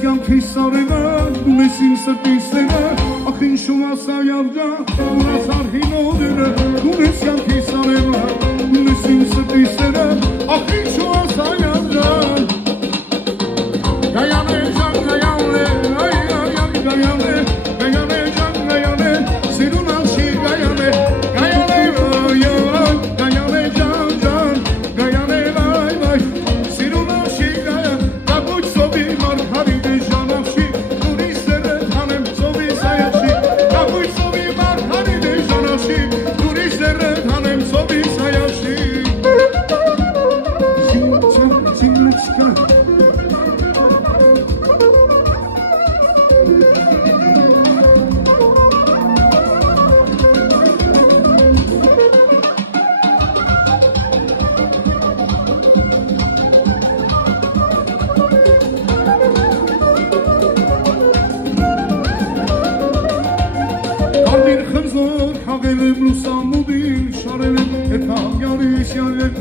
կյանքի սարերը, ունես իմ սրտի սերը, ախ ինչու ասա յարջա, ունացար հինոդերը, ունես կյանքի սարերը, ունես իմ սրտի սերը, ախ ինչու ասա յարջա, գայանե ժան գայանե, այ գայանե, գայանե ժան գայանե, սիրուն աշի գայանե, գայանե գայանե ժան ժան, գայանե վայ վայ, սիրուն աշի գայան, կապուչ սովի մարգարիտ ժան աշի, ուրիշ սերը թանեմ սովի սայաշի, կապուչ սովի մարգարիտ ժան աշի, ուրիշ սերը թանեմ սովի սայաշի, Zimleczka. Kalbir hırzor, hagelim lusamudil, şarelim etam yarış yarım,